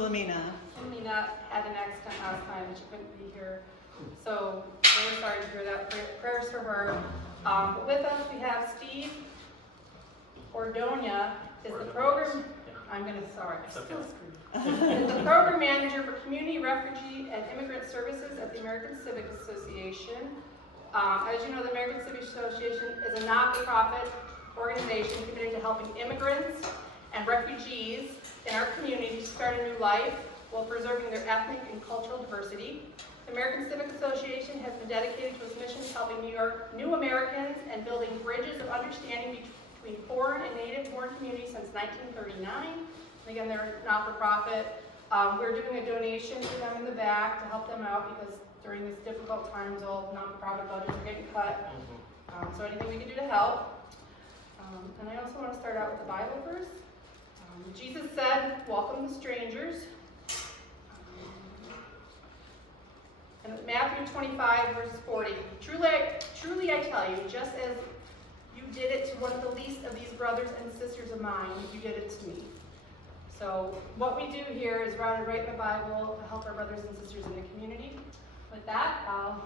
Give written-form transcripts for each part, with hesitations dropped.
Sulaminah. Sulaminah had an accident last time and she couldn't be here. So we're sorry to hear that. Prayers for her. But with us we have Steve Ordonia, is the program. I'm gonna sorry. I'm still screwed. Is the program manager for Community, Refugee, and Immigrant Services at the American Civic Association. As you know, the American Civic Association is a not-for-profit organization committed to helping immigrants and refugees in our community start a new life while preserving their ethnic and cultural diversity. The American Civic Association has been dedicated to its mission of helping new Americans and building bridges of understanding between foreign and native-born communities since 1939. And again, they're not-for-profit. We're doing a donation to them in the back to help them out because during this difficult times, all non-profit budgets are getting cut. So anything we can do to help. And I also want to start out with the Bible verse. Jesus said, "Welcome the strangers." And Matthew 25, verse 40. Truly I tell you, just as you did it to one of the least of these brothers and sisters of mine, you did it to me. So what we do here is rather write the Bible to help our brothers and sisters in the community. With that, I'll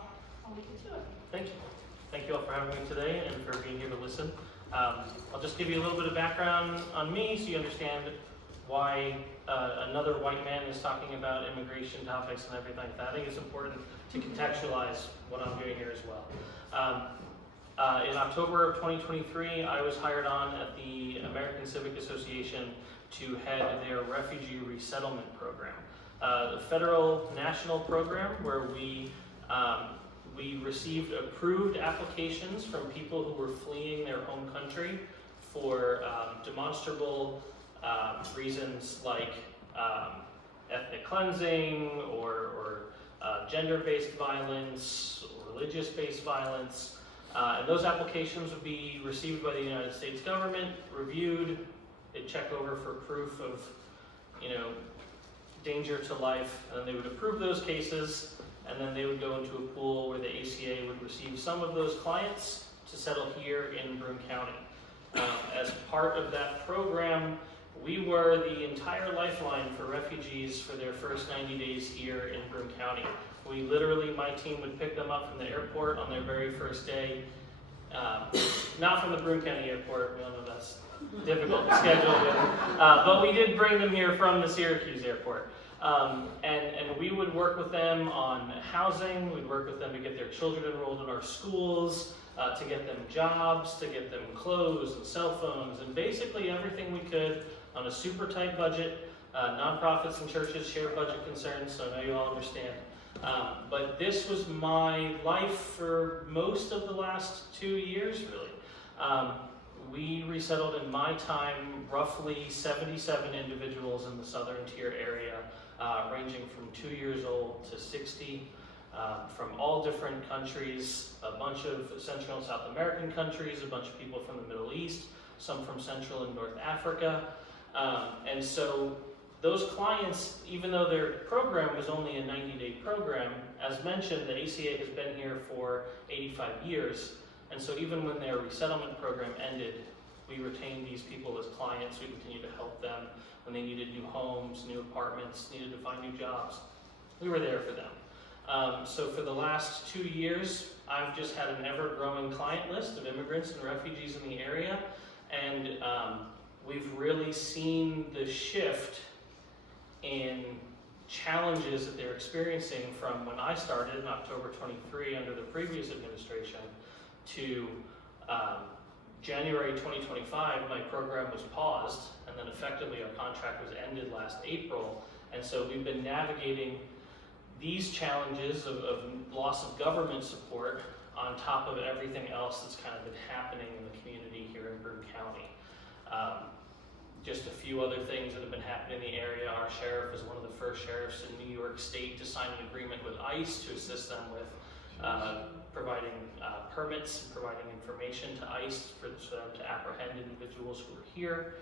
leave you to it. Thank you. Thank you all for having me today and for being here to listen. I'll just give you a little bit of background on me so you understand why another white man is talking about immigration topics and everything like that. I think it's important to contextualize what I'm doing here as well. In October of 2023, I was hired on at the American Civic Association to head their refugee resettlement program. The federal national program where we received approved applications from people who were fleeing their home country for demonstrable reasons like ethnic cleansing or gender-based violence or religious-based violence. And those applications would be received by the United States government, reviewed, they'd check over for proof of, danger to life, and then they would approve those cases, and then they would go into a pool where the ACA would receive some of those clients to settle here in Broome County. As part of that program, we were the entire lifeline for refugees for their first 90 days here in Broome County. We literally, my team would pick them up from the airport on their very first day. Not from the Broome County airport, we all know that's difficult to schedule with. But we did bring them here from the Syracuse airport. And we would work with them on housing, we'd work with them to get their children enrolled in our schools, to get them jobs, to get them clothes and cell phones, and basically everything we could on a super tight budget. Nonprofits and churches share budget concerns, so I know you all understand. But this was my life for most of the last 2 years, really. We resettled in my time roughly 77 individuals in the southern tier area, ranging from 2 years old to 60, from all different countries, a bunch of Central and South American countries, a bunch of people from the Middle East, some from Central and North Africa. And so those clients, even though their program was only a 90-day program, as mentioned, the ACA has been here for 85 years. And so even when their resettlement program ended, we retained these people as clients. We continued to help them when they needed new homes, new apartments, needed to find new jobs. We were there for them. So for the last 2 years, I've just had an ever-growing client list of immigrants and refugees in the area. And we've really seen the shift in challenges that they're experiencing from when I started in October 23 under the previous administration to January 2025, my program was paused, and then effectively our contract was ended last April. And so we've been navigating these challenges of loss of government support on top of everything else that's kind of been happening in the community here in Broome County. Just a few other things that have been happening in the area. Our sheriff is one of the first sheriffs in New York State to sign an agreement with ICE to assist them with providing permits and providing information to ICE for them to apprehend individuals who are here.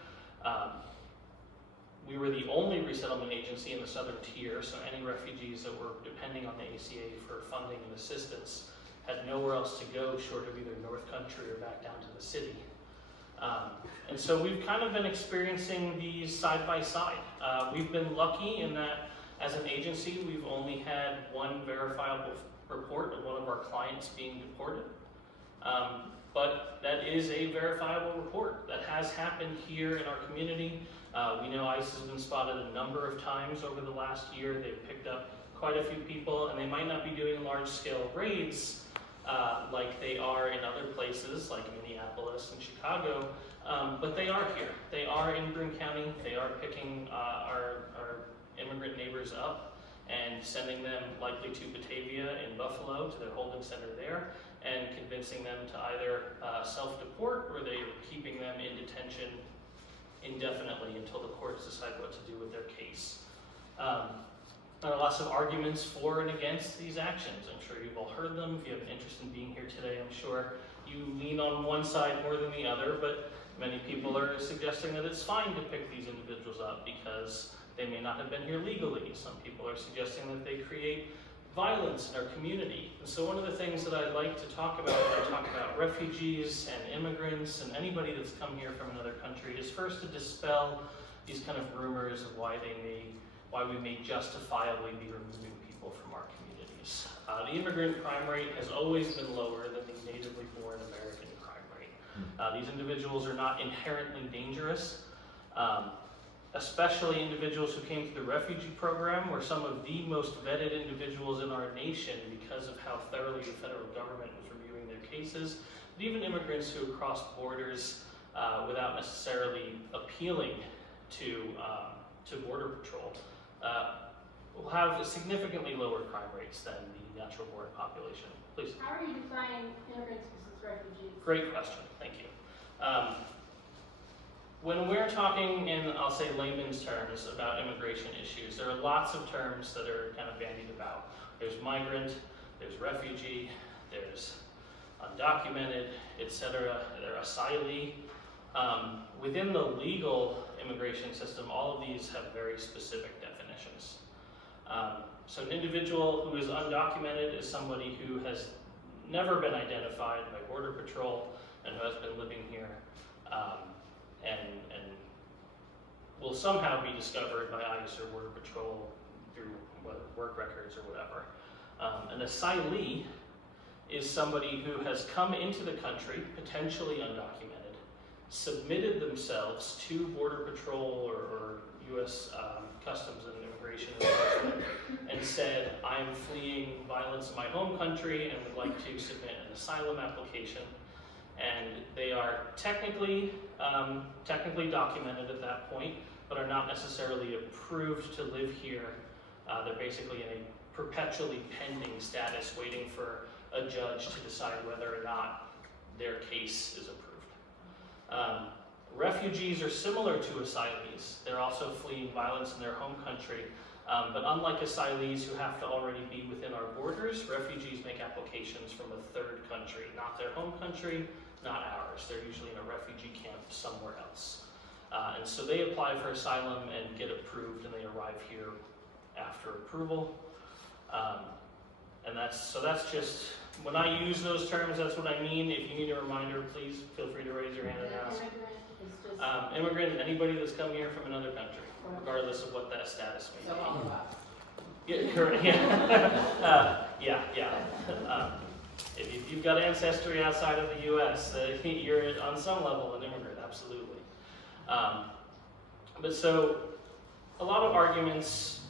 We were the only resettlement agency in the southern tier, so any refugees that were depending on the ACA for funding and assistance had nowhere else to go short of either North Country or back down to the city. And so we've kind of been experiencing these side by side. We've been lucky in that as an agency, we've only had one verifiable report of one of our clients being deported. But that is a verifiable report. That has happened here in our community. We know ICE has been spotted a number of times over the last year. They've picked up quite a few people, and they might not be doing large-scale raids like they are in other places like Minneapolis and Chicago, but they are here. They are in Broome County. They are picking our immigrant neighbors up and sending them likely to Batavia in Buffalo, to their holding center there, and convincing them to either self-deport or they're keeping them in detention indefinitely until the courts decide what to do with their case. There are lots of arguments for and against these actions. I'm sure you've all heard them. If you have an interest in being here today, I'm sure you lean on one side more than the other, but many people are suggesting that it's fine to pick these individuals up because they may not have been here legally. Some people are suggesting that they create violence in our community. And so one of the things that I like to talk about when I talk about refugees and immigrants and anybody that's come here from another country is first to dispel these kind of rumors of why we may justifiably be removing people from our communities. The immigrant crime rate has always been lower than the natively born American crime rate. These individuals are not inherently dangerous. Especially individuals who came through the refugee program were some of the most vetted individuals in our nation because of how thoroughly the federal government was reviewing their cases. But even immigrants who crossed borders without necessarily appealing to Border Patrol will have significantly lower crime rates than the natural born population. Please. How are you defining immigrants versus refugees? Great question, thank you. When we're talking in, I'll say, layman's terms about immigration issues, there are lots of terms that are kind of bandied about. There's migrant, there's refugee, there's undocumented, etc. There's asylee. Within the legal immigration system, all of these have very specific definitions. So an individual who is undocumented is somebody who has never been identified by Border Patrol and who has been living here and will somehow be discovered by ICE or Border Patrol through work records or whatever. An asylee is somebody who has come into the country, potentially undocumented, submitted themselves to Border Patrol or U.S. Customs and Immigration Enforcement and said, I'm fleeing violence in my home country and would like to submit an asylum application. And they are technically documented at that point, but are not necessarily approved to live here. They're basically in a perpetually pending status, waiting for a judge to decide whether or not their case is approved. Refugees are similar to asylees. They're also fleeing violence in their home country. But unlike asylees who have to already be within our borders, refugees make applications from a third country, not their home country, not ours. They're usually in a refugee camp somewhere else. And so they apply for asylum and get approved, and they arrive here after approval. And that's just, when I use those terms, that's what I mean. If you need a reminder, please feel free to raise your hand and ask. Immigrant, anybody that's come here from another country, regardless of what that status may be. So all of us. Yeah, correct. Yeah. If you've got ancestry outside of the U.S., you're on some level an immigrant, absolutely. But so, a lot of arguments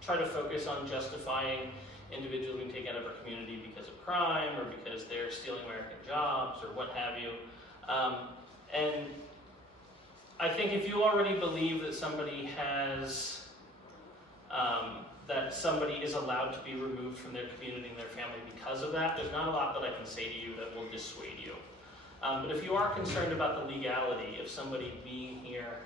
try to focus on justifying individuals being taken out of our community because of crime or because they're stealing American jobs or what have you. And I think if you already believe that somebody has, that somebody is allowed to be removed from their community and their family because of that, there's not a lot that I can say to you that will dissuade you. But if you are concerned about the legality of somebody being here,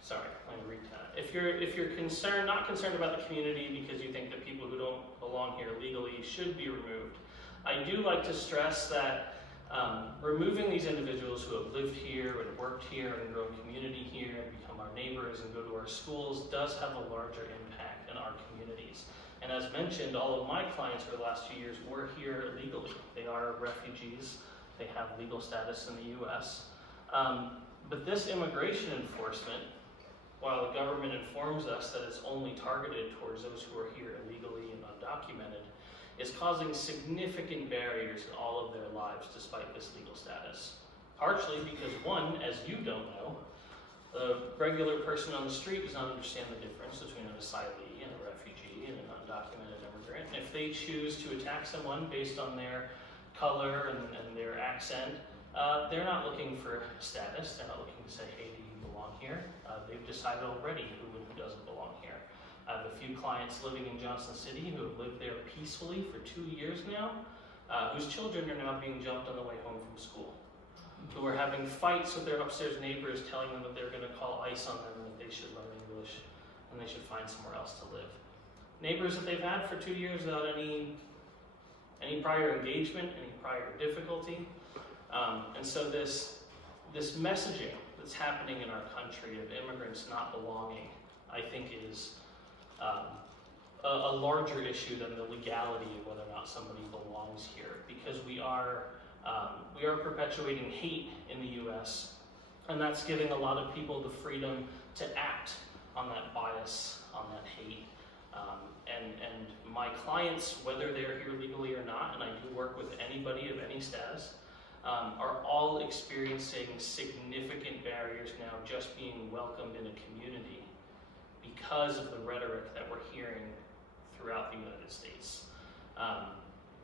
sorry, let me read that. If you're concerned, not concerned about the community because you think that people who don't belong here legally should be removed, I do like to stress that removing these individuals who have lived here and worked here and grown community here and become our neighbors and go to our schools does have a larger impact in our communities. And as mentioned, all of my clients for the last 2 years were here legally. They are refugees. They have legal status in the U.S. But this immigration enforcement, while the government informs us that it's only targeted towards those who are here illegally and undocumented, is causing significant barriers in all of their lives despite this legal status. Partially because, one, as you don't know, the regular person on the street does not understand the difference between an asylee and a refugee and an undocumented immigrant. And if they choose to attack someone based on their color and their accent, they're not looking for status. They're not looking to say, hey, do you belong here? They've decided already who doesn't belong here. I have a few clients living in Johnson City who have lived there peacefully for 2 years now, whose children are now being jumped on the way home from school, who are having fights with their upstairs neighbors telling them that they're going to call ICE on them and that they should learn English and they should find somewhere else to live. Neighbors that they've had for 2 years without any prior engagement, any prior difficulty. And so this messaging that's happening in our country of immigrants not belonging, I think is a larger issue than the legality of whether or not somebody belongs here, because we are perpetuating hate in the U.S., and that's giving a lot of people the freedom to act on that bias, on that hate. And my clients, whether they're here legally or not, and I do work with anybody of any status, are all experiencing significant barriers now just being welcomed in a community because of the rhetoric that we're hearing throughout the United States.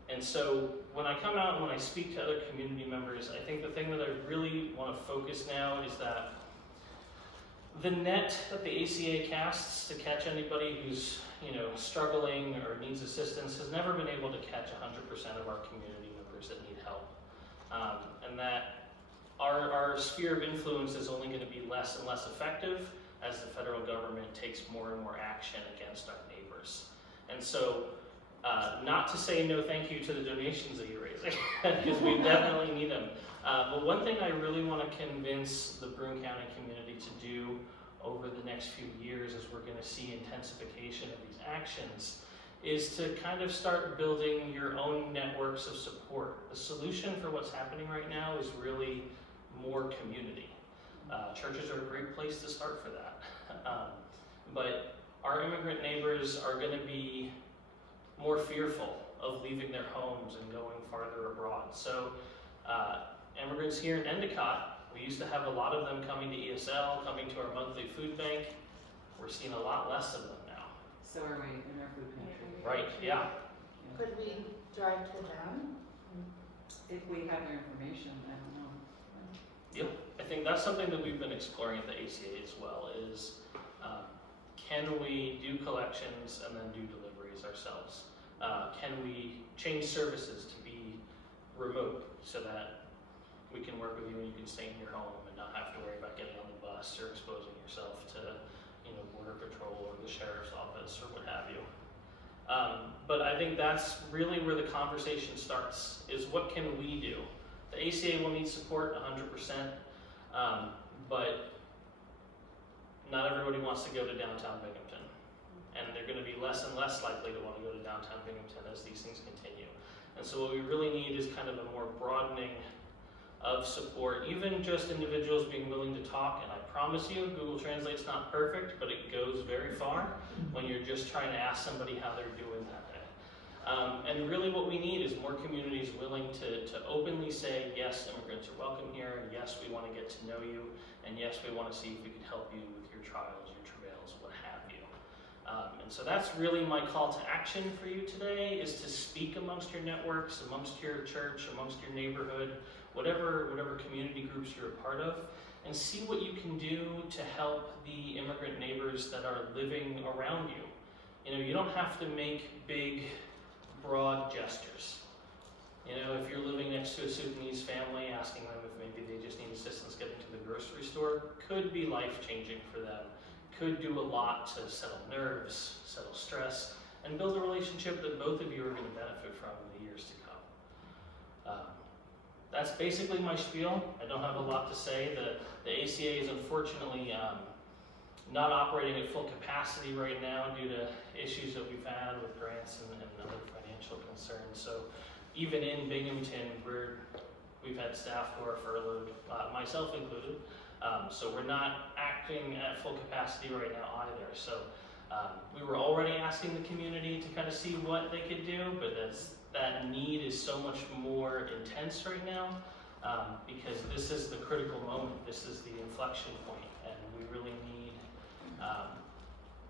And so when I come out and when I speak to other community members, I think the thing that I really want to focus now is that the net that the ACA casts to catch anybody who's struggling or needs assistance has never been able to catch 100% of our community members that need help. And that our sphere of influence is only going to be less and less effective as the federal government takes more and more action against our neighbors. And so, not to say no thank you to the donations that you're raising, because we definitely need them. But one thing I really want to convince the Broome County community to do over the next few years, as we're going to see intensification of these actions, is to kind of start building your own networks of support. The solution for what's happening right now is really more community. Churches are a great place to start for that. But our immigrant neighbors are going to be more fearful of leaving their homes and going farther abroad. So immigrants here in Endicott, we used to have a lot of them coming to ESL, coming to our monthly food bank. We're seeing a lot less of them now. So are we in our food pantry? Right, yeah. Could we drive to them? If we have their information, I don't know. Yep, I think that's something that we've been exploring at the ACA as well, is can we do collections and then do deliveries ourselves? Can we change services to be remote so that we can work with you and you can stay in your home and not have to worry about getting on the bus or exposing yourself to Border Patrol or the Sheriff's Office or what have you. But I think that's really where the conversation starts, is what can we do? The ACA will need support 100%, but not everybody wants to go to downtown Binghamton. And they're going to be less and less likely to want to go to downtown Binghamton as these things continue. And so what we really need is kind of a more broadening of support, even just individuals being willing to talk. And I promise you, Google Translate's not perfect, but it goes very far when you're just trying to ask somebody how they're doing that day. And really what we need is more communities willing to openly say, yes, immigrants are welcome here, and yes, we want to get to know you, and yes, we want to see if we can help you with your trials, your travails, what have you. And so that's really my call to action for you today, is to speak amongst your networks, amongst your church, amongst your neighborhood, whatever community groups you're a part of, and see what you can do to help the immigrant neighbors that are living around you. You don't have to make big, broad gestures. If you're living next to a Sudanese family, asking them if maybe they just need assistance getting to the grocery store could be life-changing for them, could do a lot to settle nerves, settle stress, and build a relationship that both of you are going to benefit from in the years to come. That's basically my spiel. I don't have a lot to say. The ACA is unfortunately not operating at full capacity right now due to issues that we've had with grants and other financial concerns. So even in Binghamton, we've had staff who are furloughed, myself included. So we're not acting at full capacity right now either. So we were already asking the community to kind of see what they could do, but that need is so much more intense right now because this is the critical moment. This is the inflection point, and we really need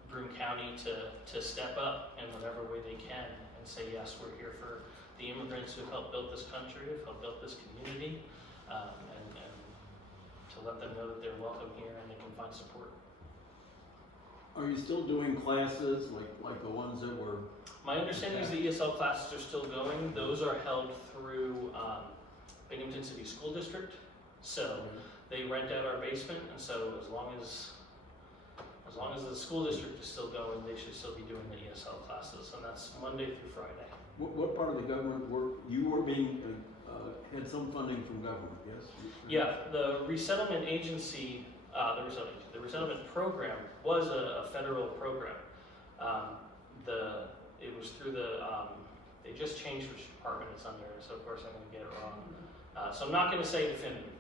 Broome County to step up in whatever way they can and say, yes, we're here for the immigrants who helped build this country, who helped build this community, and to let them know that they're welcome here and they can find support. Are you still doing classes like the ones that were? My understanding is the ESL classes are still going. Those are held through Binghamton City School District. So they rent out our basement, and so as long as the school district is still going, they should still be doing the ESL classes, and that's Monday through Friday. What part of the government you were being had some funding from government? Yes. Yeah, the resettlement agency, the resettlement program was a federal program. It was through they just changed which department it's under, so of course I'm going to get it wrong. So I'm not going to say definitively.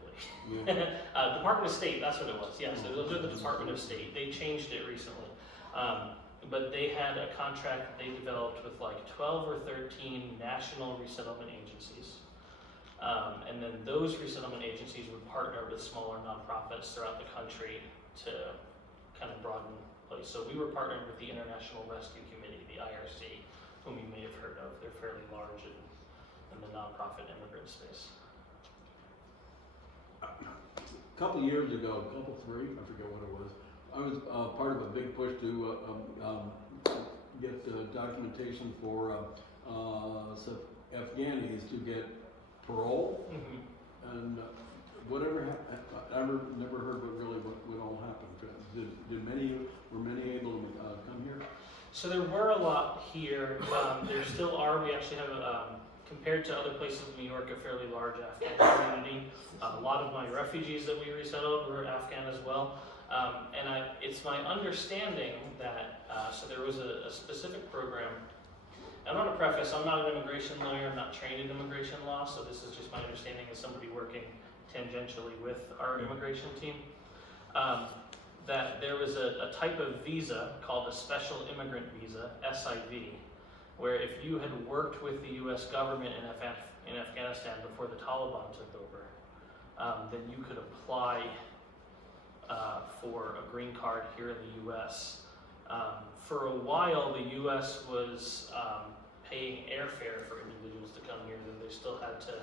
Yeah. Department of State, that's what it was. Yes, it was under the Department of State. They changed it recently. But they had a contract that they developed with like 12 or 13 national resettlement agencies. And then those resettlement agencies would partner with smaller nonprofits throughout the country to kind of broaden place. So we were partnered with the International Rescue Committee, the IRC, whom you may have heard of. They're fairly large in the nonprofit immigrant space. A couple years ago, three, I forget what it was. I was part of a big push to get documentation for Afghanis to get parole, and whatever happened, I never heard what all happened. Were many able to come here? So there were a lot here. There still are. We actually have, compared to other places in New York, a fairly large Afghan community. A lot of my refugees that we resettled were Afghan as well. And it's my understanding that, so there was a specific program. I want to preface, I'm not an immigration lawyer, I'm not trained in immigration law, so this is just my understanding as somebody working tangentially with our immigration team. That there was a type of visa called a Special Immigrant Visa, SIV, where if you had worked with the U.S. government in Afghanistan before the Taliban took over, then you could apply for a green card here in the U.S. For a while, the U.S. was paying airfare for individuals to come here, though they still had to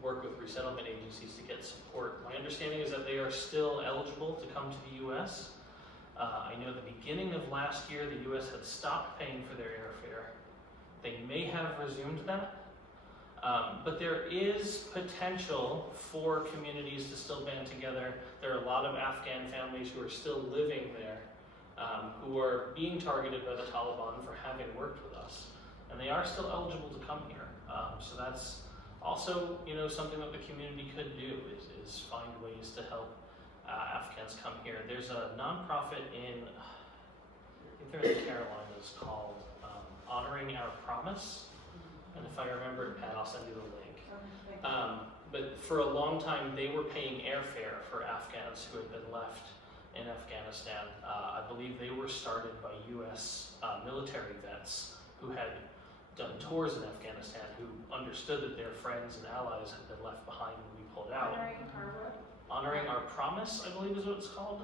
work with resettlement agencies to get support. My understanding is that they are still eligible to come to the U.S. I know at the beginning of last year, the U.S. had stopped paying for their airfare. They may have resumed that. But there is potential for communities to still band together. There are a lot of Afghan families who are still living there, who are being targeted by the Taliban for having worked with us. And they are still eligible to come here. So that's also, something that the community could do is find ways to help Afghans come here. There's a nonprofit I think they're in the Carolinas called Honoring Our Promise. And if I remember it, Pat, I'll send you the link. But for a long time, they were paying airfare for Afghans who had been left in Afghanistan. I believe they were started by U.S. Military vets who had done tours in Afghanistan, who understood that their friends and allies had been left behind when we pulled out. Honoring Our Promise, I believe is what it's called.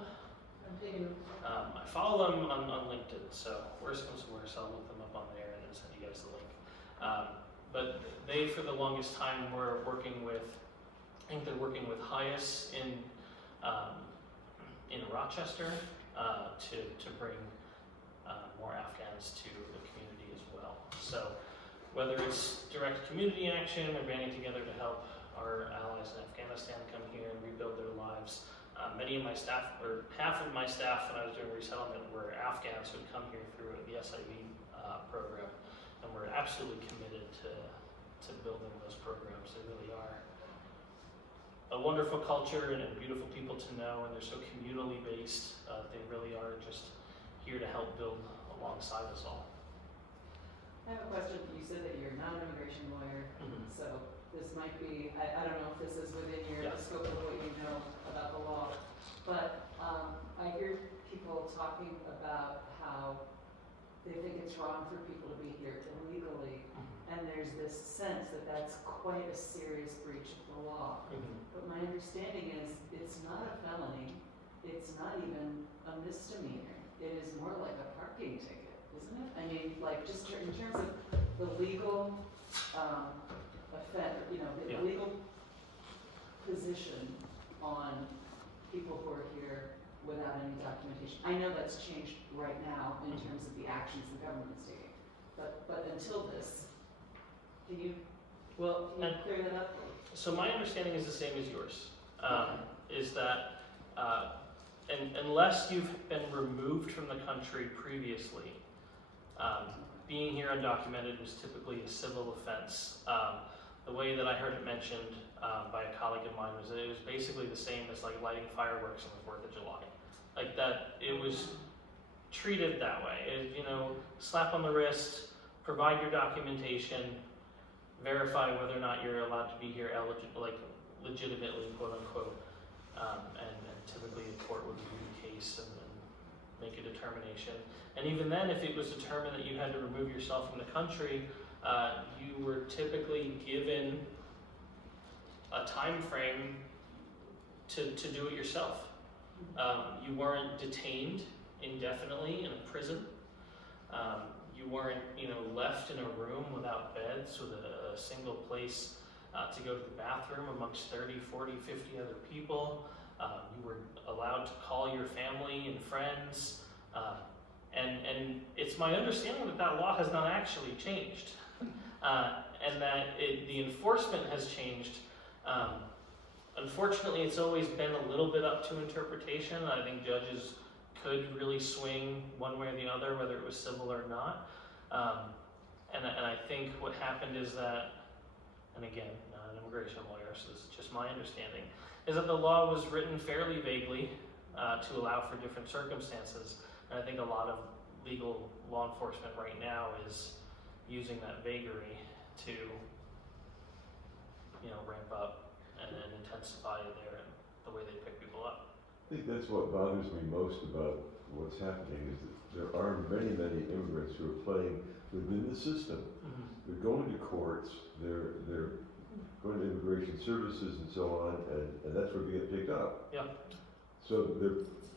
I follow them on LinkedIn, so worst comes to worst, I'll look them up on there and then send you guys the link. But they, for the longest time, were working with, I think they're working with HIAS in Rochester to bring more Afghans to the community as well. So whether it's direct community action or banding together to help our allies in Afghanistan come here and rebuild their lives. Many of my staff, or half of my staff when I was doing resettlement, were Afghans who had come here through the SIV program. And we're absolutely committed to building those programs. They really are a wonderful culture and beautiful people to know, and they're so communally based. They really are just here to help build alongside us all. I have a question. You said that you're not an immigration lawyer, so this might be, I don't know if this is within your Yeah. scope of what you know about the law, but I hear people talking about how they think it's wrong for people to be here illegally, and there's this sense that that's quite a serious breach of the law. But my understanding is it's not a felony, it's not even a misdemeanor. It is more like a parking ticket, isn't it? I mean, like just in terms of the legal effect, you know, the Yeah. legal position on people who are here without any documentation. I know that's changed right now in terms of the actions the government's taking, but until this, can you clear that up? So my understanding is the same as yours, is that unless you've been removed from the country previously, being here undocumented is typically a civil offense. The way that I heard it mentioned by a colleague of mine was that it was basically the same as like lighting fireworks on the 4th of July. Like that, it was treated that way. It, you know, slap on the wrist, provide your documentation, verify whether or not you're allowed to be here legitimately, quote unquote, and typically a court would review the case and make a determination. And even then, if it was determined that you had to remove yourself from the country, you were typically given a time frame to do it yourself. You weren't detained indefinitely in a prison. You weren't, you know, left in a room without beds with a single place to go to the bathroom amongst 30, 40, 50 other people. You were allowed to call your family and friends. And it's my understanding that that law has not actually changed. And that the enforcement has changed. Unfortunately, it's always been a little bit up to interpretation. I think judges could really swing one way or the other, whether it was civil or not. And I think what happened is that, and again, not an immigration lawyer, so this is just my understanding, is that the law was written fairly vaguely to allow for different circumstances. And I think a lot of legal law enforcement right now is using that vagary to, you know, ramp up and then intensify the way they pick people up. I think that's what bothers me most about what's happening is that there are many, many immigrants who are playing within the system. They're going to courts, they're going to immigration services and so on, and that's where they get picked up. Yeah. So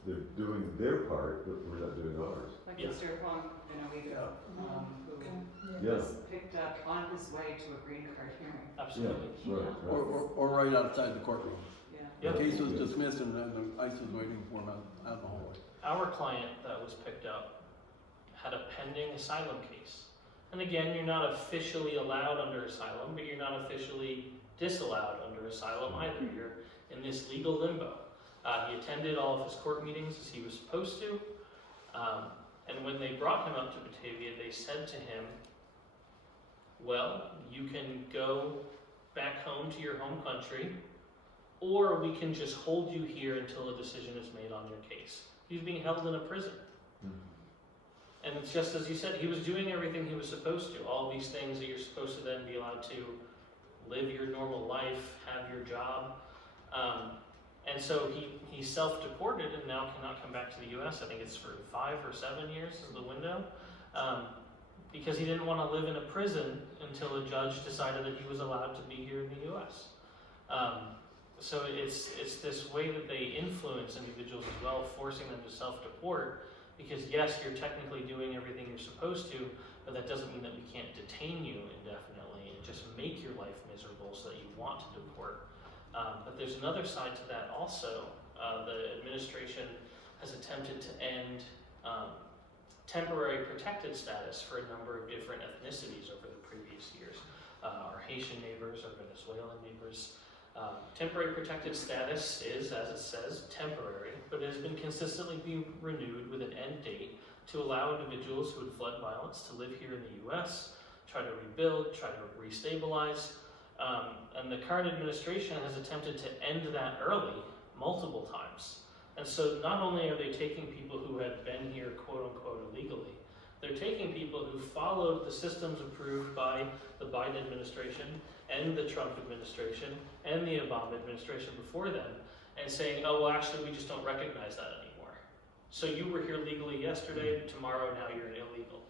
they're doing their part, but we're not doing ours. Like Yeah. Mr. Huang in a week ago, who Yeah. was picked up on his way to a green card hearing. Absolutely. Right, right. Or right outside the courtroom. Yeah. Yeah. The case was dismissed and then the ICE was waiting for him out in the hallway. Our client that was picked up had a pending asylum case. And again, you're not officially allowed under asylum, but you're not officially disallowed under asylum either. You're in this legal limbo. He attended all of his court meetings as he was supposed to. And when they brought him up to Batavia, they said to him, well, you can go back home to your home country, or we can just hold you here until a decision is made on your case. He's being held in a prison. And it's just as you said, he was doing everything he was supposed to. All these things that you're supposed to then be allowed to live your normal life, have your job. And so he self-deported and now cannot come back to the U.S. I think it's for 5 or 7 years is the window. Because he didn't want to live in a prison until a judge decided that he was allowed to be here in the U.S. So it's this way that they influence individuals as well, forcing them to self-deport. Because yes, you're technically doing everything you're supposed to, but that doesn't mean that we can't detain you indefinitely and just make your life miserable so that you want to deport. But there's another side to that also. The administration has attempted to end temporary protected status for a number of different ethnicities over the previous years. Our Haitian neighbors, our Venezuelan neighbors. Temporary protected status is, as it says, temporary, but it has been consistently being renewed with an end date to allow individuals who had fled violence to live here in the U.S., try to rebuild, try to restabilize, And the current administration has attempted to end that early multiple times. And so not only are they taking people who had been here quote unquote illegally, they're taking people who followed the systems approved by the Biden administration and the Trump administration and the Obama administration before them and saying, oh, well, actually, we just don't recognize that anymore. So you were here legally yesterday, tomorrow, now you're illegal.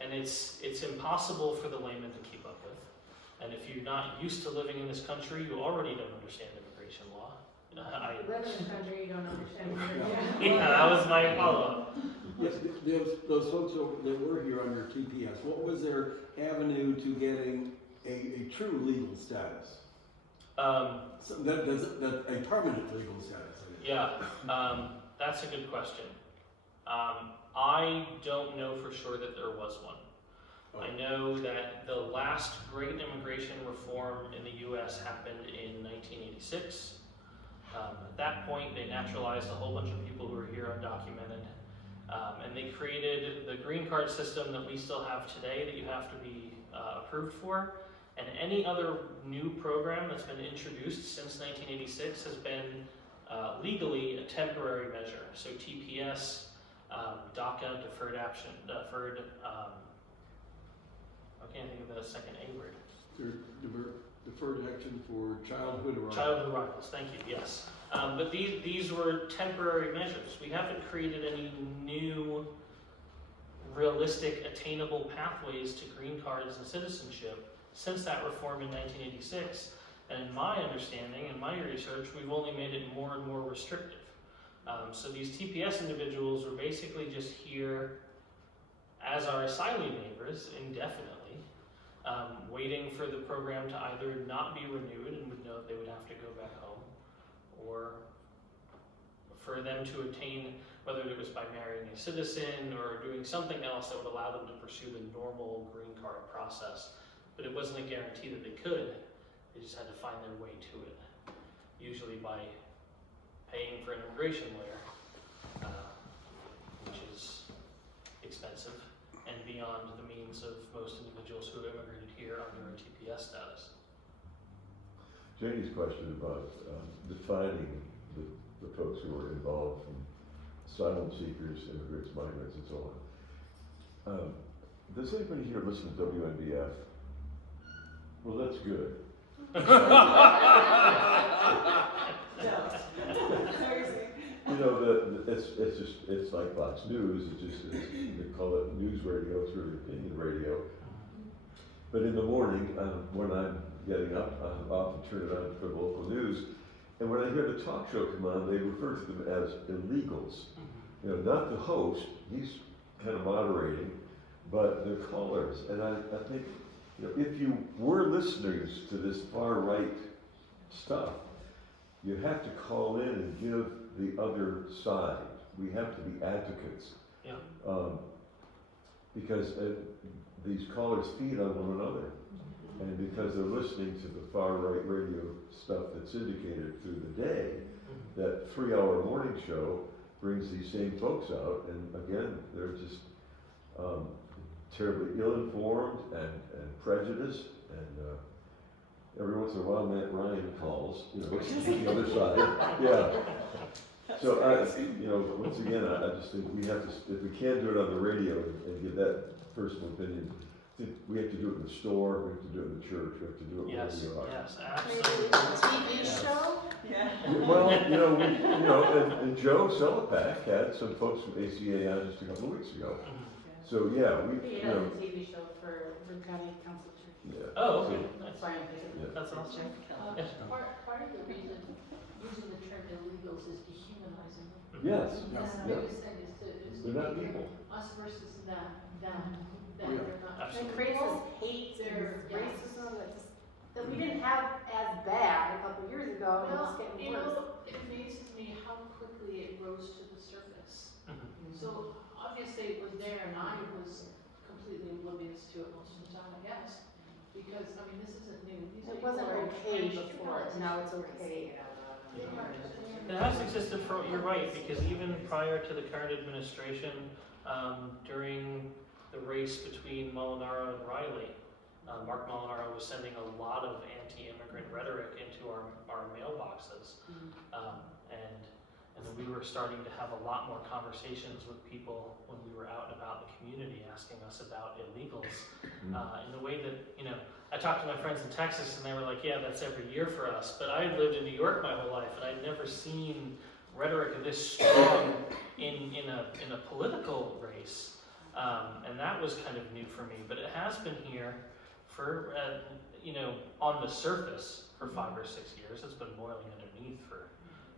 And it's impossible for the layman to keep up with. And if you're not used to living in this country, you already don't understand immigration law. You live in the country, you don't understand. Yeah, that was my follow-up. Yes, those folks that were here under TPS, what was their avenue to getting a true legal status? So that's a permanent legal status, I guess. Yeah, that's a good question. I don't know for sure that there was one. I know that the last great immigration reform in the U.S. happened in 1986. At that point, they naturalized a whole bunch of people who were here undocumented. And they created the green card system that we still have today that you have to be approved for. And any other new program that's been introduced since 1986 has been legally a temporary measure. So TPS, DACA, I can't think of the second A word. Deferred action for childhood arrivals. Childhood arrivals, thank you, yes. But these were temporary measures. We haven't created any new, realistic, attainable pathways to green cards and citizenship since that reform in 1986. And in my understanding, in my research, we've only made it more and more restrictive. So these TPS individuals were basically just here as our asylee neighbors indefinitely. Waiting for the program to either not be renewed and would know that they would have to go back home, or for them to attain, whether it was by marrying a citizen or doing something else that would allow them to pursue the normal green card process. But it wasn't a guarantee that they could. They just had to find their way to it, usually by paying for an immigration lawyer, which is expensive and beyond the means of most individuals who immigrated here under a TPS status. Janie's question about defining the folks who are involved, from asylum seekers, immigrants, migrants, and so on. Does anybody here listen to WNBF? Well, that's good. You know, it's like Fox News. They call it news radio through opinion radio. But in the morning, when I'm getting up, I often turn it on for local news. And when I hear the talk show come on, they refer to them as illegals. You know, not the host, he's kind of moderating, but the callers. And I think, you know, if you were listeners to this far right stuff, you have to call in and give the other side. We have to be advocates. Yeah. Because these callers feed on one another. And because they're listening to the far right radio stuff that's syndicated through the day, that 3-hour morning show brings these same folks out, and again, they're just terribly ill-informed and prejudiced, and every once in a while Matt Ryan calls, you know, the other side. Yeah. So you know, once again, I just think we have to, if we can't do it on the radio and give that personal opinion, I think we have to do it in the store, we have to do it in the church, we have to do it wherever you are. Yes, Maybe absolutely. a TV show? Yeah. Well, you know, and Joe Selapak had some folks from ACA on just a couple of weeks ago. So yeah, He has a TV show for the county council church. Yeah. Oh, okay. That's why I'm thinking. Yeah. That's awesome. Part of the reason using the term illegals is dehumanizing them. Yes. That's the Yeah. biggest thing is to They're not make people. us versus them, that Yeah. they're not. It Absolutely. creates this hate, They're- this racism that we didn't have as bad a couple years ago, and it's Well, getting you worse. know, it amazes me how quickly it rose to the surface. So obviously it was there and I was completely oblivious to it most of the time, I guess. Because, I mean, this isn't new. These It people wasn't are okay entrenched before, in now it's okay. They are. It has existed for, you're right, because even prior to the current administration, during the race between Molinaro and Riley, Mark Molinaro was sending a lot of anti-immigrant rhetoric into our mailboxes. And then we were starting to have a lot more conversations with people when we were out and about the community asking us about illegals in the way that, I talked to my friends in Texas and they were like, yeah, that's every year for us. But I had lived in New York my whole life and I'd never seen rhetoric this strong in a political race. And that was kind of new for me. But it has been here for, on the surface for 5 or 6 years. It's been boiling underneath for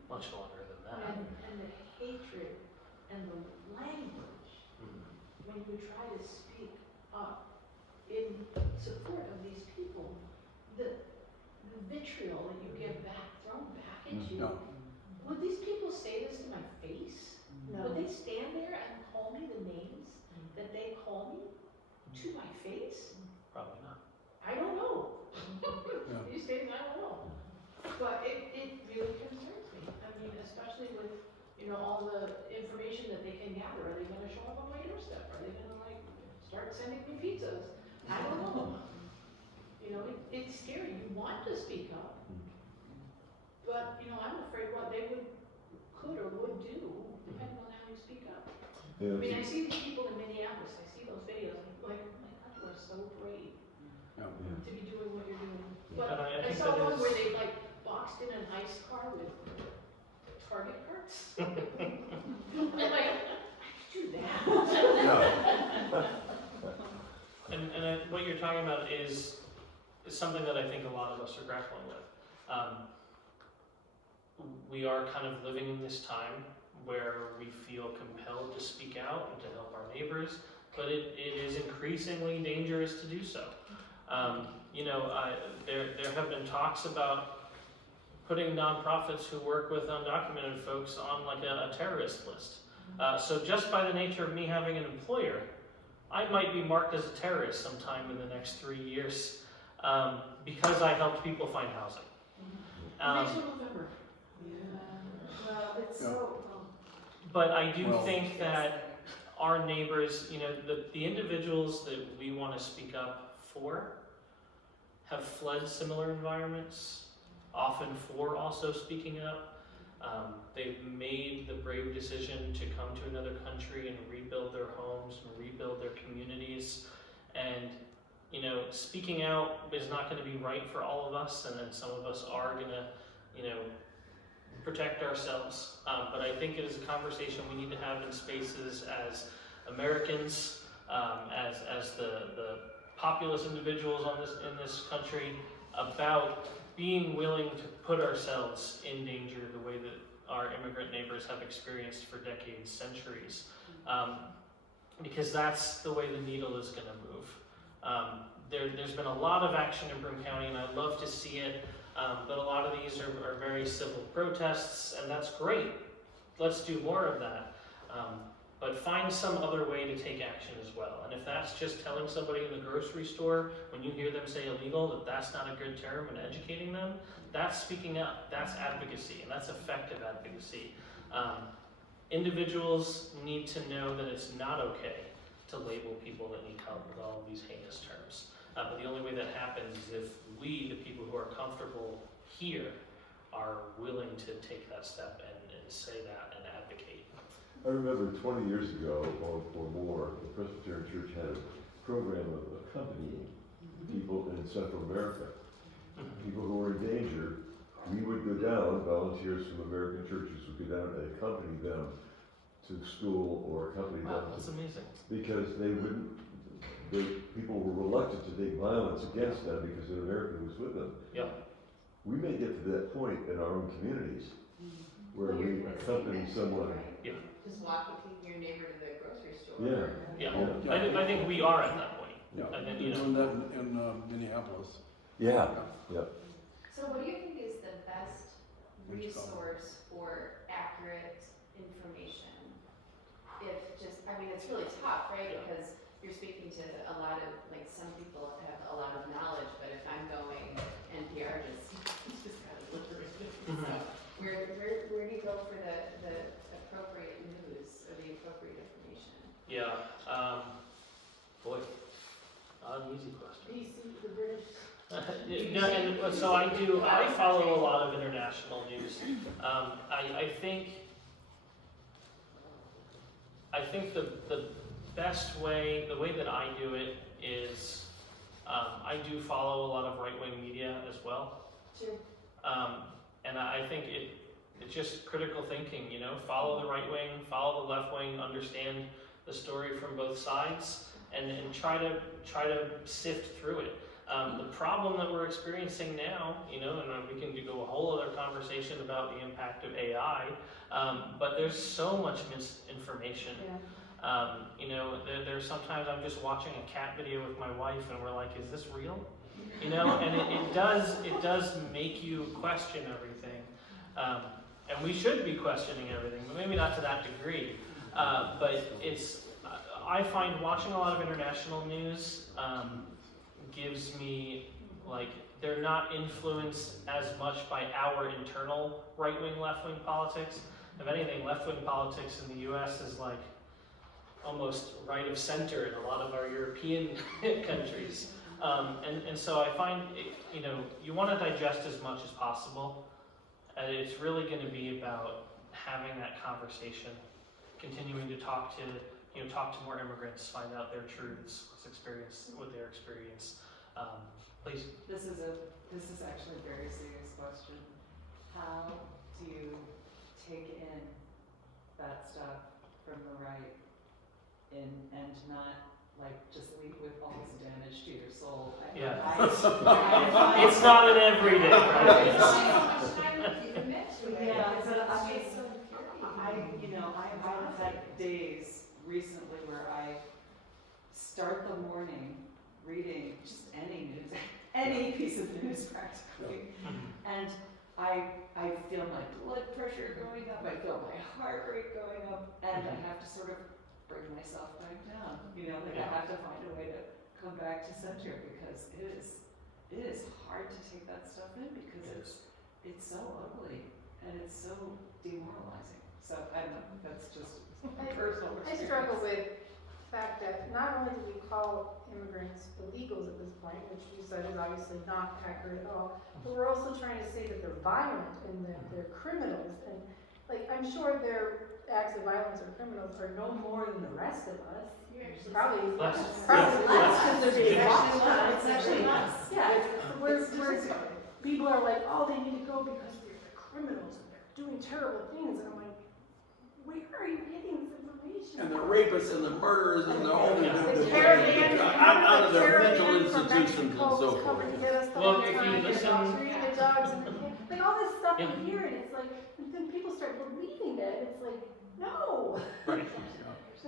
much longer than that. And the hatred and the language, when you try to speak up in support of these people, the vitriol that you get thrown back at you. No. Would these people say this to my face? No. Would they stand there and call me the names that they call me to my face? Probably not. I don't know. Yeah. These days, I don't know. But it really concerns me. I mean, especially with, all the information that they can gather. Are they gonna show up on my doorstep? Are they gonna, start sending me pizzas? I don't know. It's scary. You want to speak up. But, I'm afraid what they could or would do, depending on how you speak up. Yeah. I mean, I see these people in Minneapolis, I see those videos, I'm like, oh my God, you are so brave Yeah. to be doing what you're doing. And But I I think saw that one is- where they boxed in an ice car with Target carts. I'm like, I could do that. And what you're talking about is something that I think a lot of us are grappling with. We are kind of living in this time where we feel compelled to speak out and to help our neighbors, but it is increasingly dangerous to do so. There have been talks about putting nonprofits who work with undocumented folks on a terrorist list. So just by the nature of me having an employer, I might be marked as a terrorist sometime in the next 3 years because I helped people find housing. Until November. Well, it's Yeah. so, But I do Well- think that our neighbors, the individuals that we want to speak up for have fled similar environments, often for also speaking up. They've made the brave decision to come to another country and rebuild their homes and rebuild their communities. And, speaking out is not going to be right for all of us, and then some of us are going to, protect ourselves. But I think it is a conversation we need to have in spaces as Americans, as the populous individuals in this country, about being willing to put ourselves in danger the way that our immigrant neighbors have experienced for decades, centuries, because that's the way the needle is going to move. There's been a lot of action in Broome County, and I love to see it, but a lot of these are very civil protests, and that's great. Let's do more of that. But find some other way to take action as well. And if that's just telling somebody in the grocery store, when you hear them say illegal, that that's not a good term, and educating them, that's speaking up, that's advocacy, and that's effective advocacy. Individuals need to know that it's not okay to label people that need help with all of these heinous terms. But the only way that happens is if we, the people who are comfortable here, are willing to take that step and say that and advocate. I remember 20 years ago or more, the Presbyterian Church had a program of accompanying people in Central America. People who were in danger, we would go down, volunteers from American churches would go down and accompany them to school or accompany Wow, them that's amazing. because people were reluctant to take violence against them because an American was with them. Yeah. We may get to that point in our own communities where we accompany someone. Just walking your neighbor to the grocery store. Yeah. Yeah. I think we are at that point. Yeah. And then, They're doing that in Minneapolis. Yeah. Yeah. So what do you think is the best resource for accurate information? It's really tough, right? Yeah. Because you're speaking to a lot of, some people have a lot of knowledge, but if I'm going, NPR just got obliterated. Mhm. So where do you go for the appropriate news or the appropriate information? Yeah. Boy, not an easy question. BC, the British. No, and so I follow a lot of international news. I think the best way, the way that I do it is, I do follow a lot of right-wing media as well. Sure. And I think it's just critical thinking, you know, follow the right wing, follow the left wing, understand the story from both sides, and try to sift through it. The problem that we're experiencing now, you know, and we can go a whole other conversation about the impact of AI, but there's so much misinformation. Yeah. You know, there's sometimes I'm just watching a cat video with my wife and we're like, is this real? You know, and it does make you question everything. And we should be questioning everything, but maybe not to that degree. But I find watching a lot of international news gives me, like, they're not influenced as much by our internal right-wing, left-wing politics. If anything, left-wing politics in the US is like almost right of center in a lot of our European countries. And so I find, you know, you want to digest as much as possible. And it's really going to be about having that conversation, continuing to talk to more immigrants, find out their truths, what their experience. Please. This is actually a very serious question. How do you take in that stuff from the right and not like just leave with all this damage to your soul? Yeah. It's not an everyday practice. Yeah, but I mean, I've had days recently where I start the morning reading just any news, any piece of news practically, and I feel my blood pressure going up, I feel my heart rate going up, and I have to sort of bring myself back down. You know, like I have to find a way to come back to center because it is hard to take that stuff in because it's so ugly and it's so demoralizing. So I don't know, that's just personal I experience. struggle with the fact that not only do we call immigrants illegals at this point, which you said is obviously not accurate at all, but we're also trying to say that they're violent and that they're criminals. And like, I'm sure their acts of violence or criminals are no more than the rest of us. Probably less. Probably less because they're being watched. It's actually less. Yeah, we're people are like, oh, they need to go because they're criminals and they're doing terrible things. And I'm like, where are you getting this information? And the rapists and the murderers and all the Caravans, out of their mental caravan from institutions and Mexico so was coming to forth. get us the Well, whole if you time, listen- treating the dogs and like all this stuff Yeah. in here, and it's like, and then people start believing it. It's like, no. Right.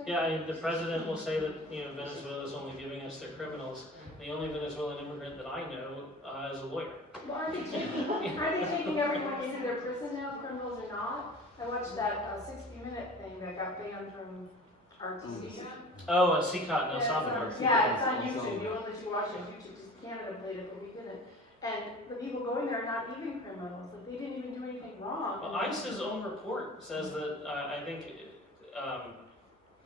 Yeah, the president will say that, you know, Venezuela is only giving us their criminals. The only Venezuelan immigrant that I know is a lawyer. Well, aren't they taking everyone into their prison now, criminals or not? I watched that 60-minute thing that got banned from RTC. Oh, CICOT in El Salvador. Yeah, it's on YouTube. You won't let you watch it on YouTube because Canada played it, but we didn't. And the people going there are not even criminals. Like, they didn't even do anything wrong. Well, ICE's own report says that, I think,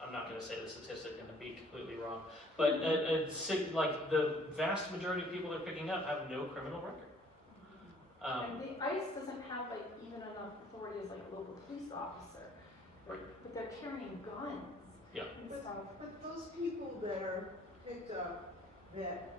I'm not going to say the statistic and be completely wrong, but like the vast majority of people they're picking up have no criminal record. And the ICE doesn't have like even enough authority as like a local police officer, Right. but they're carrying guns. Yeah. And stuff. But those people that are picked up that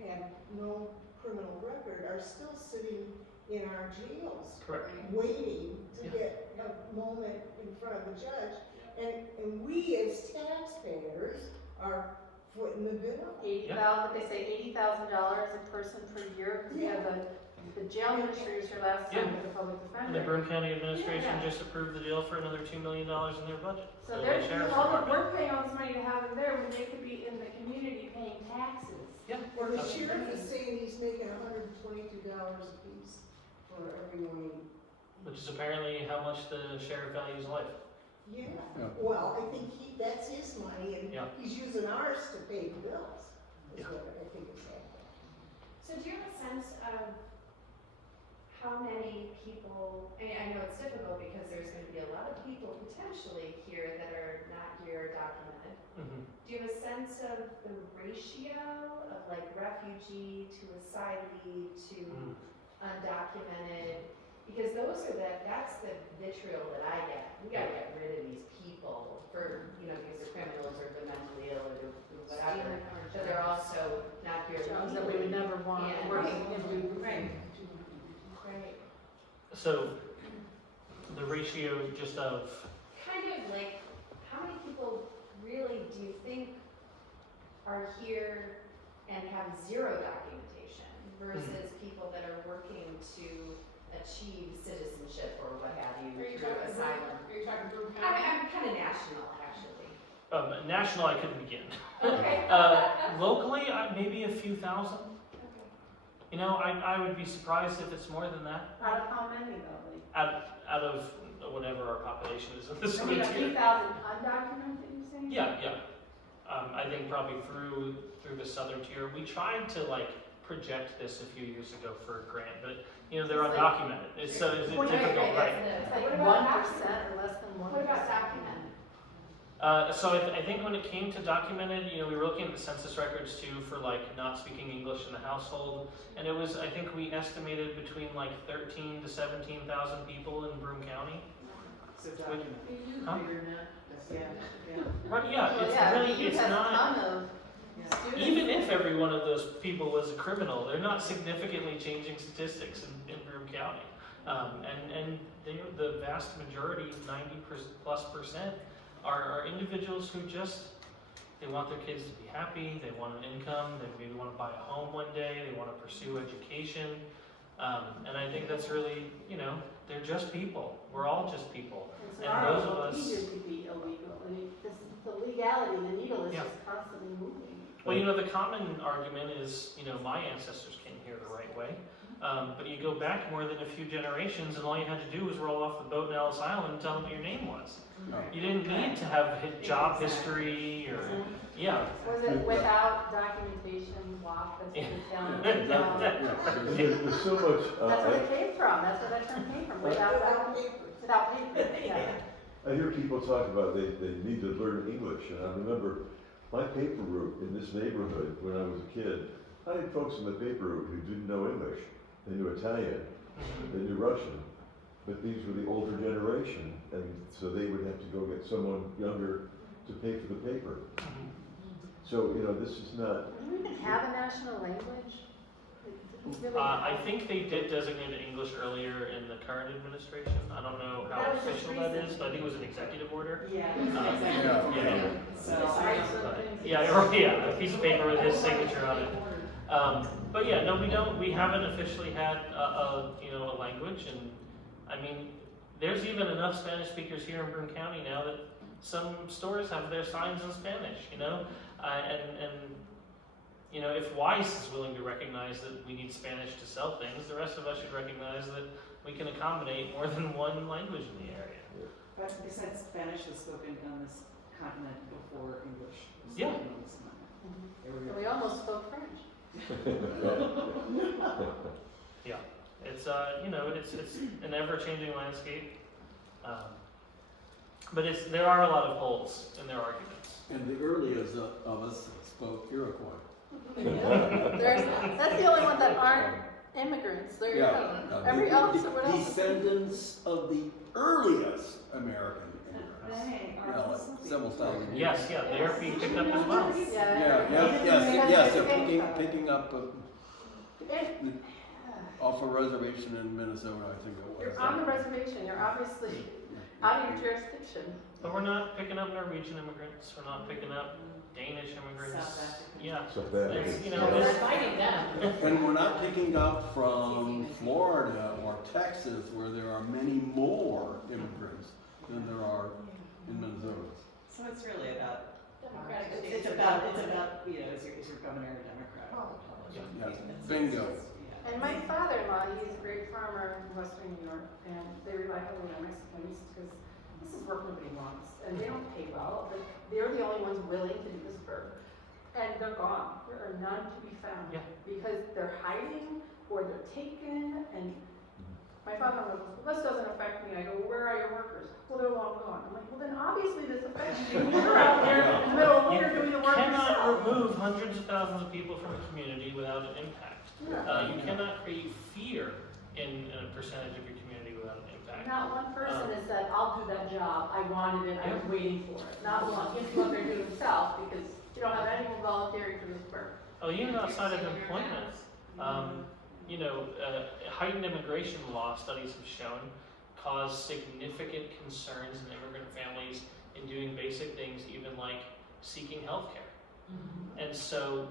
have no criminal record are still sitting in our jails, Correct. waiting to Yeah. get a moment in front of a judge. And we as taxpayers are footing the bill. They say $80,000 a person per year. Because we have the jail administrators here last time with the public And the defender. Broome County Administration Yeah. just approved the deal for another $2 million in their budget. So The they're sheriff's all department. we're paying all this money to have them there when they could be in the community paying taxes. Yeah. And the sheriff is saying he's making $122 a piece for everyone. Which is apparently how much the sheriff values life. Yeah, Yeah. well, I think that's his money, and Yeah. he's using ours to pay the bills, is Yeah. what I think is happening. So do you have a sense of how many people, I know it's difficult because there's going to be a lot of people potentially here that are not here documented. Mm-hmm. Do you have a sense sense of the ratio of like refugee to asylee to undocumented? Because that's the vitriol that I get. We gotta get rid of these people for, because they're criminals or they're mentally ill or whatever. But they're also not here Jobs that we would never want Yeah. working if we. Right. So, the ratio just of, Kind of like, how many people really do you think are here and have zero documentation versus people that are working to achieve citizenship or what have you Are you through talking asylum? Are you talking Broome County? I'm kind of national, actually. national I couldn't begin. Okay. Locally, maybe a few thousand. I would be surprised if it's more than that. Out of how many though? Out of whatever our population is in this I mean, a city. few thousand undocumented, you saying? Yeah. I think probably through the southern tier. We tried to project this a few years ago for a grant, but they're undocumented. It's difficult, right? It's Like like 1% or less than 1%. What about documented? So I think when it came to documented, we were looking at the census records too for not speaking English in the household, and it was, I think we estimated between 13 to 17,000 people in Broome County. So document. Huh? Yeah. Right? Yeah, Well, it's yeah, really you it's have a not. ton of Yeah. students. Even if every one of those people was a criminal, they're not significantly changing statistics in Broome County, and the vast majority, 90+%, are individuals who they want their kids to be happy, they want an income, they maybe want to buy a home one day, they want to pursue education, and I think that's really, they're just people. We're all just people. It's And not those of all us- easier to be illegal. I mean, the legality, the needle is Yeah. just constantly moving. Well, the common argument is, my ancestors came here the right way. But you go back more than a few generations, and all you had to do was roll off the boat in Ellis Island and tell them what your name was. Right. You didn't need to have job history or, yeah. Was it without documentation block that's Yeah. been telling? There's so much, That's where it came from. That's where that term came from. Without paper. Yeah. I hear people talk about they need to learn English, and I remember my paper route in this neighborhood when I was a kid. I had folks in the paper route who didn't know English. They knew Italian, they knew Russian, but these were the older generation, and so they would have to go get someone younger to pay for the paper. So, this is not. Do we even have a national language? I think they did designate English earlier in the current administration. I don't know how That was just official that recent. is, but I think it was an executive order. Yeah. Yeah. So, Yeah, a piece of paper with his signature on it. But yeah, no, we don't. We haven't officially had a language, and I mean, there's even enough Spanish speakers here in Broome County now that some stores have their signs in Spanish. If Weiss is willing to recognize that we need Spanish to sell things, the rest of us should recognize that we can accommodate more than one language in the area. but besides Spanish was spoken on this continent before English was Yeah. spoken on this continent. There we go. We almost spoke French. Yeah, it's it's an ever-changing landscape, but there are a lot of holes in their arguments. And the earliest of us spoke Iroquois. That's the only one that aren't immigrants. There you go. Every else, what else? Descendants of the earliest American immigrants. They are also Several thousand years. Yes, yeah, they are being picked up as well. Yes, they're picking up off a reservation in Minnesota, I think it was. You're on the reservation. You're obviously out of your jurisdiction. But we're not picking up Norwegian immigrants. We're not picking up Danish immigrants. South African. Yeah, So that it's, We're fighting them. And we're not picking up from Florida or Texas, where there are many more immigrants than there are in Minnesota. So it's really about, Democratic it's states. about, is your governor a Democrat or Republican? Yes, bingo. Yeah. And my father-in-law, he's a great farmer in western New York, and they rely heavily on Mexicans because this is work nobody wants, and they don't pay well, but they're the only ones willing to do this work. And they're gone. There are none to be found. Yeah. Because they're hiding or they're taken, and my father-in-law goes, well, this doesn't affect me. I go, well, where are your workers? Well, they're long gone. I'm like, well, then obviously this affects you. You're out there in the middle of winter doing the work cannot yourself. cannot remove hundreds of thousands of people from a community without an impact. You cannot create fear in a percentage of your community without an impact. Not one person has said, I'll do that job, I wanted it, I was waiting for it. Not one, you have to go up there and do it himself, because you don't have anyone volunteering for this work. Oh, even outside of employment, heightened immigration law studies have shown cause significant concerns in immigrant families in doing basic things, even like seeking health care. And so,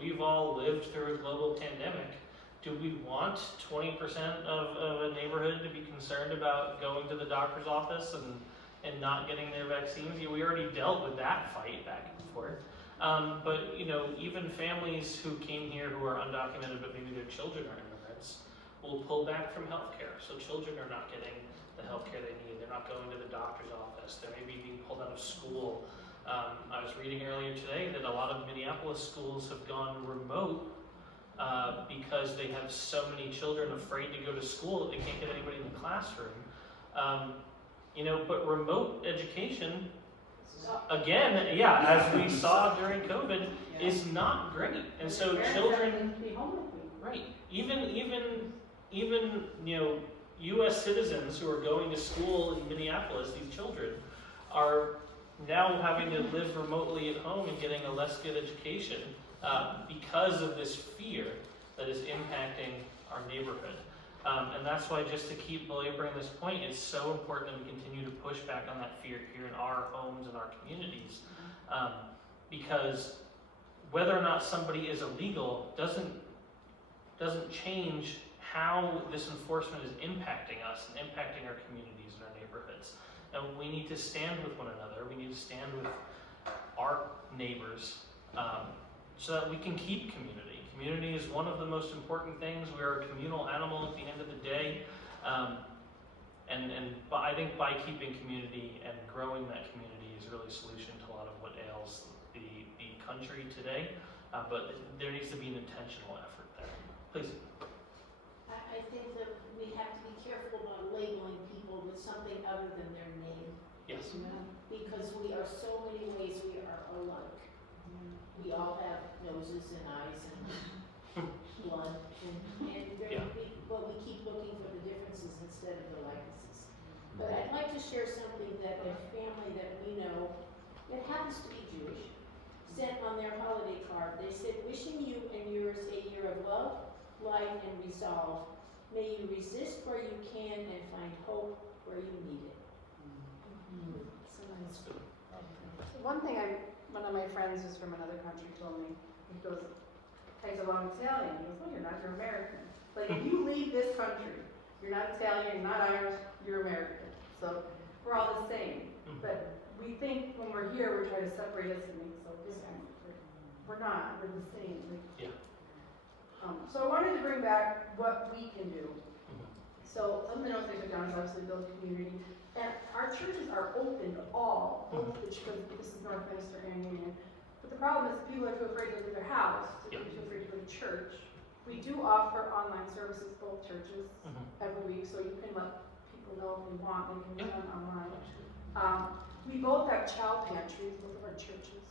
we've all lived through a global pandemic. Do we want 20% of a neighborhood to be concerned about going to the doctor's office and not getting their vaccines? We already dealt with that fight back and forth. But even families who came here who are undocumented, but maybe their children are immigrants, will pull back from healthcare. So children are not getting the healthcare they need. They're not going to the doctor's office. They may be being pulled out of school. I was reading earlier today that a lot of Minneapolis schools have gone remote because they have so many children afraid to go to school that they can't get anybody in the classroom. But remote education, again, as we saw during COVID, is not great. And so children, right, even U.S. citizens who are going to school in Minneapolis, these children, are now having to live remotely at home and getting a less good education because of this fear that is impacting our neighborhood. And that's why, just to keep belaboring this point, it's so important that we continue to push back on that fear here in our homes and our communities. Because whether or not somebody is illegal doesn't change how this enforcement is impacting us and impacting our communities and our neighborhoods. And we need to stand with one another. We need to stand with our neighbors so that we can keep community. Community is one of the most important things. We are a communal animal at the end of the day. But I think by keeping community and growing that community is really a solution to a lot of what ails the country today. But there needs to be an intentional effort there. Please. I think that we have to be careful about labeling people with something other than their name. Yes. Because we are so many ways we are alike. We all have noses and eyes and blood, but we keep looking for the differences instead of the likenesses. But I'd like to share something that a family that we know, that happens to be Jewish, sent on their holiday card. They said, wishing you and yours a year of love, life, and resolve. May you resist where you can and find hope where you need it. So That's good. One thing one of my friends who's from another country told me, he goes, hey, so I'm Italian. He goes, well, you're not, you're American. Like, if you leave this country, you're not Italian, you're not Irish, you're American. So we're all the same. But we think when we're here, we're trying to separate us and make us so different. We're not, we're the same. So I wanted to bring back what we can do. So some of the notes they took down is obviously build community. And our churches are open to all, both the churches, this is Northminster and Union. But the problem is people are too afraid to leave their house, they're too afraid to go to church. We do offer online services, both churches, every week, so you can let people know if they want, they can be done online. We both have child pantries, both of our churches.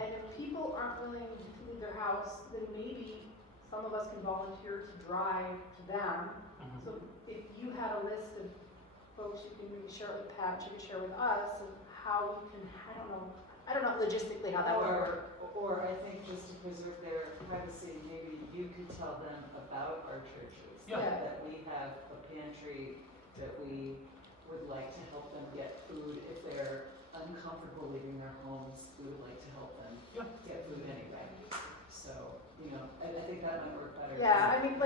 And if people aren't willing to leave their house, then maybe some of us can volunteer to drive to them. So if you had a list of folks you can maybe share with Pat, you can share with us, of how we can, I don't know logistically how that would work. Or I think just to preserve their privacy, maybe you could tell them about our churches. Yeah. That we have a pantry, that we would like to help them get food. If they're uncomfortable leaving their homes, we would like to help them get food anyway. So, I think that might work better. Yeah, I mean,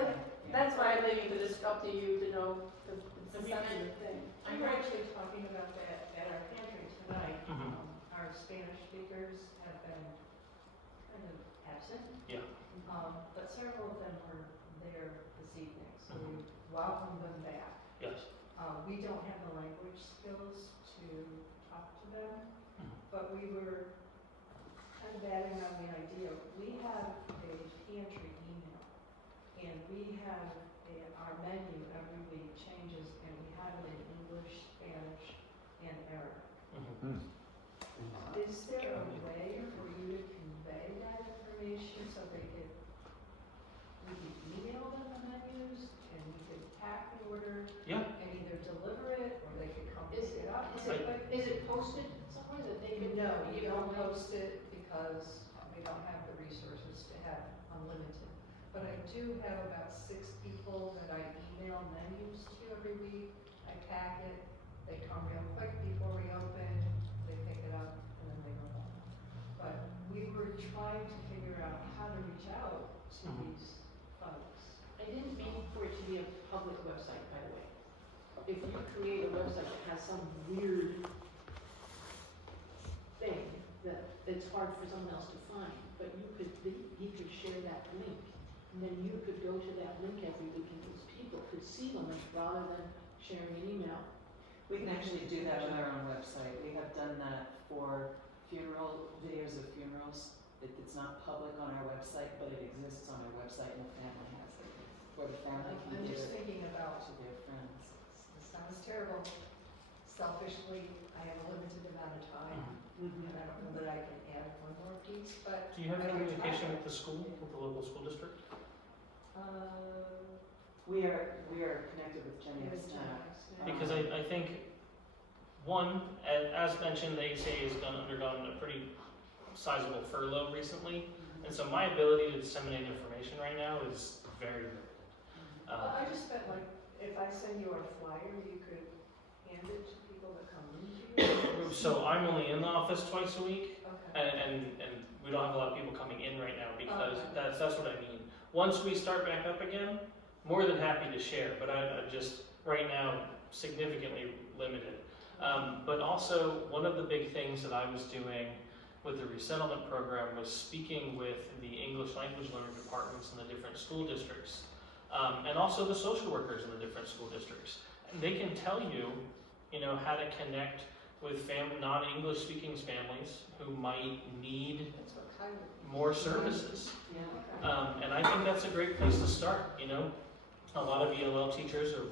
that's why I'm leaving this up to you to know, because it's a sensitive thing. We were actually talking about that at our pantry tonight. Our Spanish speakers have been kind of absent. Yeah. But several of them were there this evening, so we welcome them back. Yes. We don't have the language skills to talk to them, but we were kind of batting on the idea. We have a pantry email, and we have our menu every week changes, and we have it in English, Spanish, and Arabic. Is there a way for you to convey that we don't have the resources to have unlimited. But I do have about 6 people that I email menus to every week. I pack it, they come real quick before we open, they pick it up, and then they go home. But we were trying to figure out how to reach out to these folks. I didn't mean for it to be a public website, by the way. If you create a website that has some weird thing that it's hard for someone else to find, but he could share that link, and then you could go to that link every week, and those people could see the link rather than sharing an email. We can actually do that on our own website. We have done that for videos of funerals. It's not public on our website, but it exists on our website and the family has it. Where the family can I'm give just it thinking about, to their friends. this sounds terrible. Selfishly, I have a limited amount of time, and I don't know that I can add one more piece, but. Do you have I can communication try. with the school, with the local school district? We are connected with Jenny With Staff. Jenny, yeah. Because I think, one, as mentioned, the ACA has undergone a pretty sizable furlough recently, and so my ability to disseminate information right now is very limited. Well, I just meant like, if I send you a flyer, you could hand it to people that come into you. So I'm only in the office twice a week, Okay. and we don't have a lot of people coming in right now because Okay. that's what I mean. Once we start back up again, more than happy to share, but I'm just right now significantly limited. But also, one of the big things that I was doing with the resettlement program was speaking with the English language learner departments in the different school districts, and also the social workers in the different school districts. And they can tell you, how to connect with non-English speaking families who might need That's what Kylie. more services. Yeah. Okay. And I think that's a great place to start, A lot of ELL teachers are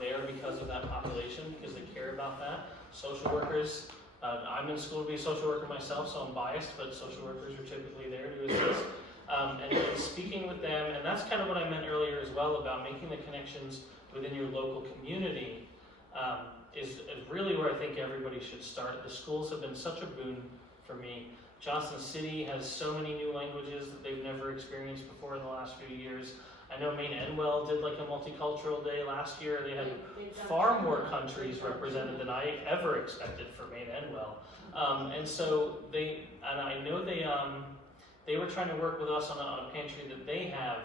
there because of that population, because they care about that. Social workers, I'm in school to be a social worker myself, so I'm biased, but social workers are typically there to assist. And speaking with them, and that's kind of what I meant earlier as well about making the connections within your local community, is really where I think everybody should start. The schools have been such a boon for me. Johnson City has so many new languages that they've never experienced before in the last few years. I know Maine Endwell did like a multicultural day last year. They had far more countries represented than I ever expected for Maine Endwell. And so I know they were trying to work with us on a pantry that they have,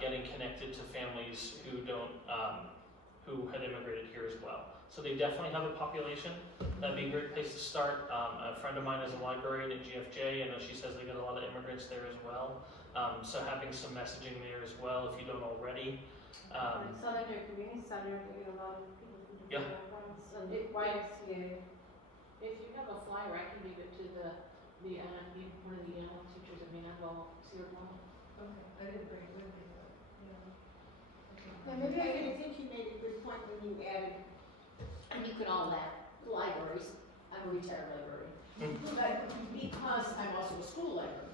getting connected to families who had immigrated here as well. So they definitely have a population. That'd be a great place to start. A friend of mine is a librarian at GFJ. I know she says they got a lot of immigrants there as well. So having some messaging there as well, if you don't already. Southern Community Center, we get a lot of people from Yeah. different backgrounds, and YMCA. If you have a flyer, I can give it to one of the animal teachers at Maine Endwell, see what wrong. Okay, I didn't bring it with me, but, yeah. Okay. And maybe I think you made a good point when you added, and you could all that, libraries. I'm a retired librarian. But because I'm also a school librarian,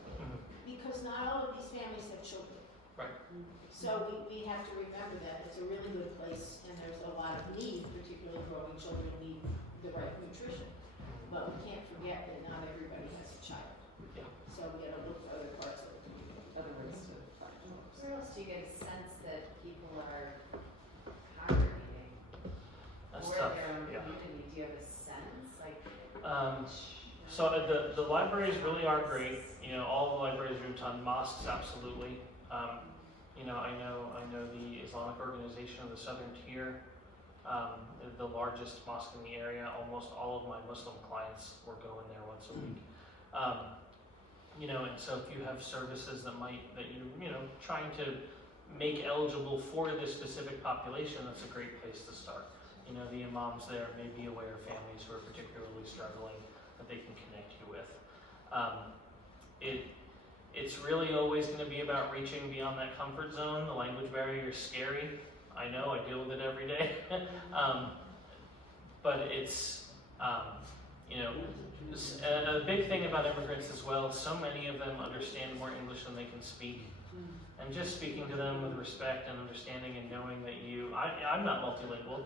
because not all of these families have children. Right. So we have to remember that it's a really good place and there's a lot of need, particularly growing children need the right nutrition. But we can't forget that not everybody has a child. Yeah. So we gotta look for other parts of the community. Other ways to find Where else do you get a sense that people are congregating? That's Or tough. their own Yeah. community? Do you have a sense? So the libraries really are great. All the libraries are a ton. Mosques, absolutely. I know the Islamic Organization of the Southern Tier, the largest mosque in the area. Almost all of my Muslim clients were going there once a week. And so if you have services that you're trying to make eligible for this specific population, that's a great place to start. The imams there may be aware of families who are particularly struggling that they can connect you with. It's really always going to be about reaching beyond that comfort zone. The language barrier is scary. I know, I deal with it every day. But it's, a big thing about immigrants as well, so many of them understand more English than they can speak. And just speaking to them with respect and understanding and knowing that I'm not multilingual,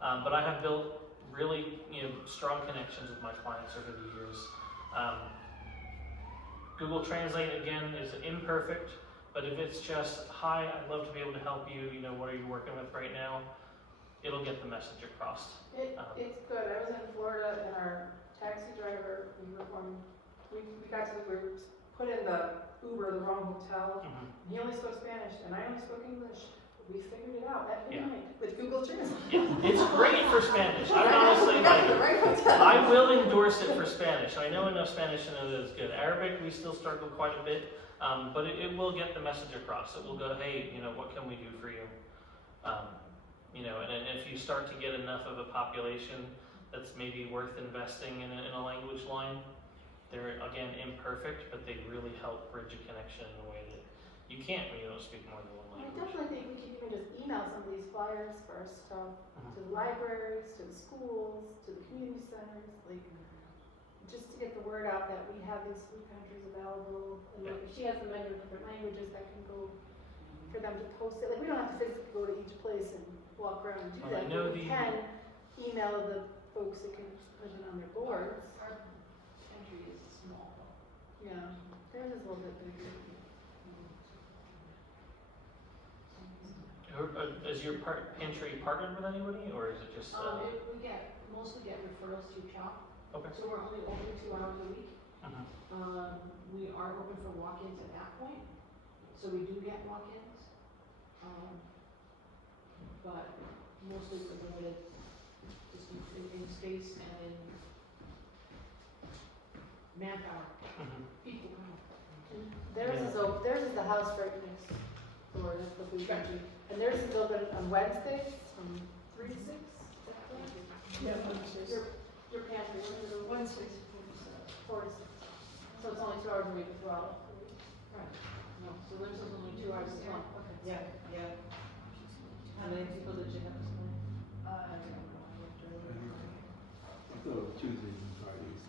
but I have built really, strong connections with my clients over the years. Google Translate, again, is imperfect, but if it's just, hi, I'd love to be able to help you, what are you working with right now? It'll get the message across. It's good. I was in Florida and our taxi driver, we were put in the Uber, the wrong hotel. Mhm. He only spoke Spanish and I only spoke English. We figured it out at Yeah. midnight with Google Translate. Yeah, it's great for Spanish. I would honestly We got like the it. right hotel. I will endorse it for Spanish. I know enough Spanish to know that it's good. Arabic, we still struggle quite a bit, but it will get the message across. It will go, hey, what can we do for you? And if you start to get enough of a population that's maybe worth investing in a language line, they're, again, imperfect, but they really help bridge a connection in a way that you can't when you don't speak more than one I language. definitely think we can even just email some of these flyers for our stuff to the libraries, to the schools, to the community centers, just to get the word out that we have these food pantries available. And if she has the menu in different languages, that can go for them to post it. We don't have to physically go to each place and walk around and do Well, I that. know But we can email the folks that can put it on their boards. Our pantry is small though. Yeah, theirs is a little bit bigger. Is your pantry partnered with anybody, or is it just? We mostly get referrals through CHOP, Okay. so we're only open 2 hours a week. Mhm. We are open for walk-ins at that point, so we do get walk-ins. But mostly we're limited just in space and in manpower, Mhm. people come. Theirs is the house right next door, that's the food pantry. And theirs is open on Wednesdays from 3 to 6, is that correct? Yeah, Wednesdays. Your pantry, when is it? Wednesdays. 4 to 6. So it's only 2 hours a week throughout the week? Right. No, so theirs is only 2 hours a month. Okay. Yeah. How many people did you have this morning? I thought it was Tuesdays and Fridays.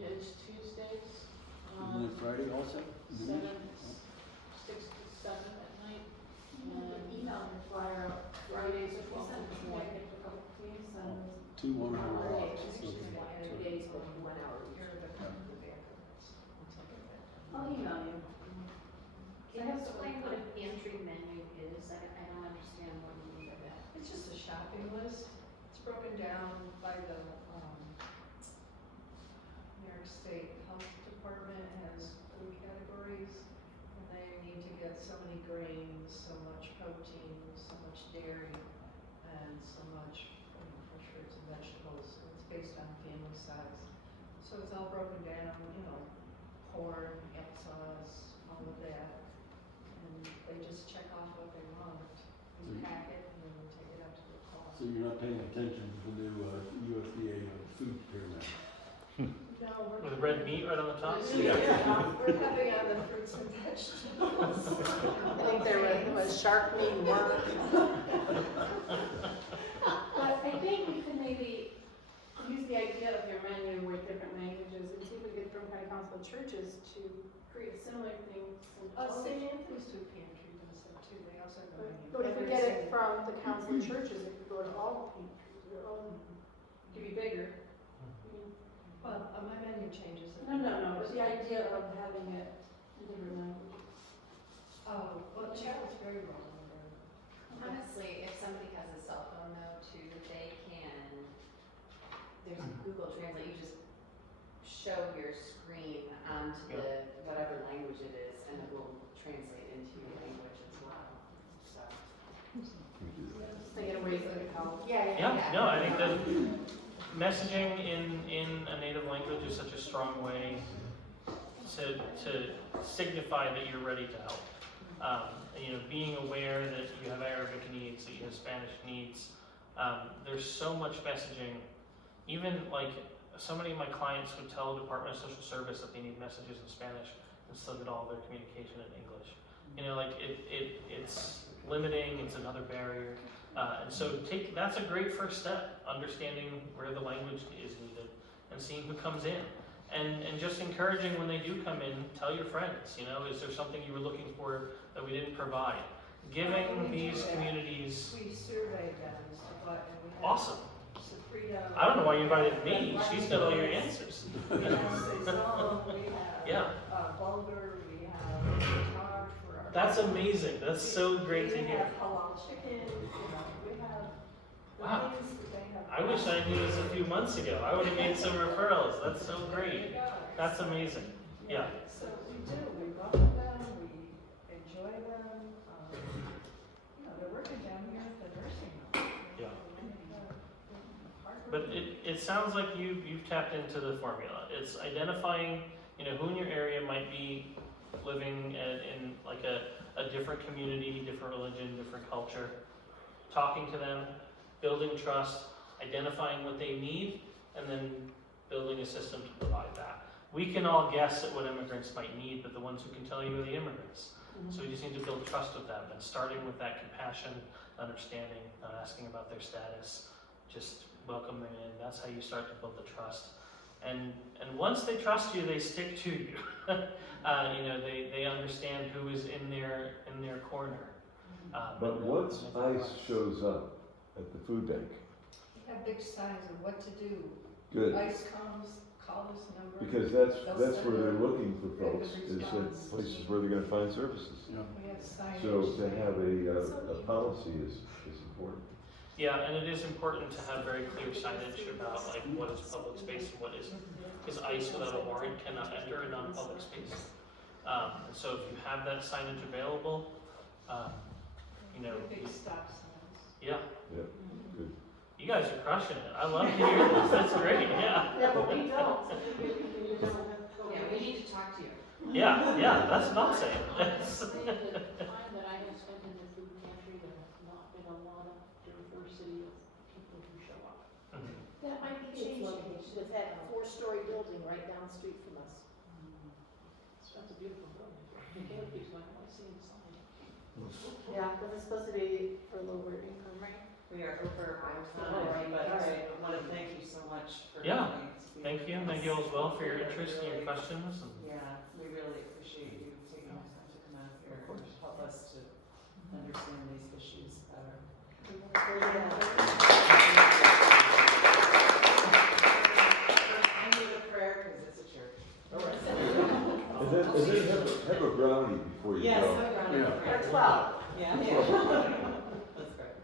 Yeah, it's Tuesdays, Isn't it Friday also? 6 to 7 at night. Email your flyer out. Fridays are 12 Send to it 1. to a couple of meetings and 2 1-hour blocks. 2 days, 1 hour. I'll email you. Can you explain what a pantry menu is? I don't understand what you mean by that. It's just a shopping list. It's broken down by the, New York State Health Department has food categories. And they need to get so many grains, so much protein, so much dairy, and so much fresh fruits and vegetables. And it's based on family size. So it's all broken down, corn, applesauce, all of that. And they just check off what they want in the packet and then take it out to the car. So you're not paying attention to the new USDA food pyramid? No, we're. With red meat right on the top? Yeah, we're heavy on the fruits and vegetables. I think there was shark meat and worm. But I think we could maybe use the idea of your menu with different languages and see if we could get from County Council of Churches to create a similar thing. St. Anthony's food pantry does that too, they also go. But if we get it from the Council of Churches, it could go to all the pantries, or all, it could be bigger. Well, my menu changes. No, but the idea of having it in different languages. Oh, well, Chad's very well. Honestly, if somebody has a cell phone though too, they can, there's Google Translate, you just show your screen onto the, whatever language it is, and it will translate into your language as well, so. Just thinking of ways that could help. Yeah, no, I think that messaging in a native language is such a strong way to signify that you're ready to help. Being aware that you have Arabic needs, that you have Spanish needs. There's so much messaging. Even so many of my clients would tell the Department of Social Service that they need messages in Spanish and still get all their communication in English. It's limiting, it's another barrier. And so that's a great first step, understanding where the language is needed and seeing who comes in. And just encouraging when they do come in, tell your friends, is there something you were looking for that we didn't provide? Giving these communities. We surveyed them and stuff like that. We had Awesome. Safrida. I don't know why you invited me, she's got all your answers. Yes, they saw, we have. Yeah. That's amazing. That's so great to We hear. have halal chicken, we have Wow. the things that they have. I wish I knew this a few months ago. I would have made some referrals. That's so great. That's amazing. Yeah. So we do, we welcome them, we enjoy them, they're working down here at the nursing home. Yeah. Hard But work. it sounds like you've tapped into the formula. It's identifying, who in your area might be living in like a different community, different religion, different culture, talking to them, building trust, identifying what they need, and then building a system to provide that. We can all guess at what immigrants might need, but the ones who can tell you are the immigrants. So we just need to build trust with them, and starting with that compassion, understanding, not asking about their status, just welcome them in. That's how you start to build the trust. And once they trust you, they stick to you. They understand who is in their corner. But once ICE shows up at the food bank, We have big signs of what to do. good, ICE comes, call this number. because that's where they're looking for folks, is at places where they're gonna find services. We have signage. So to have a policy is important. Yeah, and it is important to have very clear signage about like what is public space and what isn't. Because ICE without a warrant cannot enter a non-public space. And so if you have that signage available, Big stop signs. yeah, Yeah, good. you guys are crushing it. I love to hear this. That's great. Yeah. Yeah, but we don't. Yeah, we need to talk to you. Yeah, that's not saying. The time that I have spent in the food pantry, there has not been a lot of diversity of people who show up. That might be changing with that 4-story building right down the street from us. So that's a beautiful building. Caleb keeps going, I see the sign. Yeah, because it's supposed to be for lower income, right? We are over our All right, time, but all right. I want to thank you so much for Yeah, coming. It's been- Thank you. Thank you all as well for your interest and your questions. And Yeah, we really appreciate you taking the time to come out here and help us to understand these issues better. I need a prayer because it's a church. And then have a brownie before you Yes, go. I'm around Yeah. for prayer. Or 12. Yeah. That's great.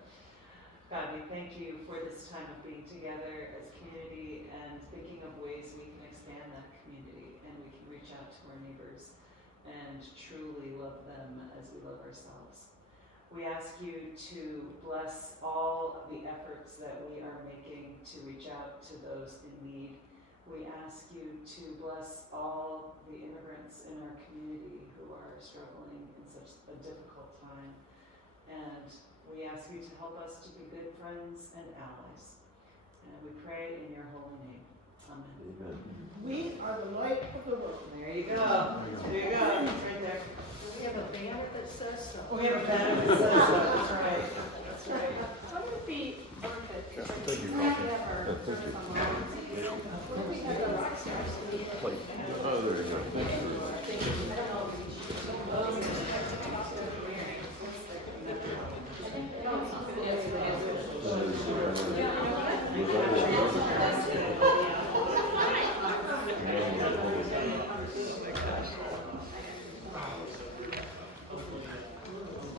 God, we thank you for this time of being together as community and thinking of ways we can expand that community and we can reach out to our neighbors and truly love them as we love ourselves. We ask you to bless all of the efforts that we are making to reach out to those in need. We ask you to bless all the immigrants in our community who are struggling in such a difficult time. And we ask you to help us to be good friends and allies. And we pray in your holy name. Amen. Amen. We are the light of the world. There you go. There you go. It's right there. We have a banner that says so. We have a banner that says so. That's right. That's right. Wouldn't it be worth it? Yeah, thank you, We have to Coffee. have our Yeah, thank service you. online. What if we have the rock stars? Oh, there you go. Thanks for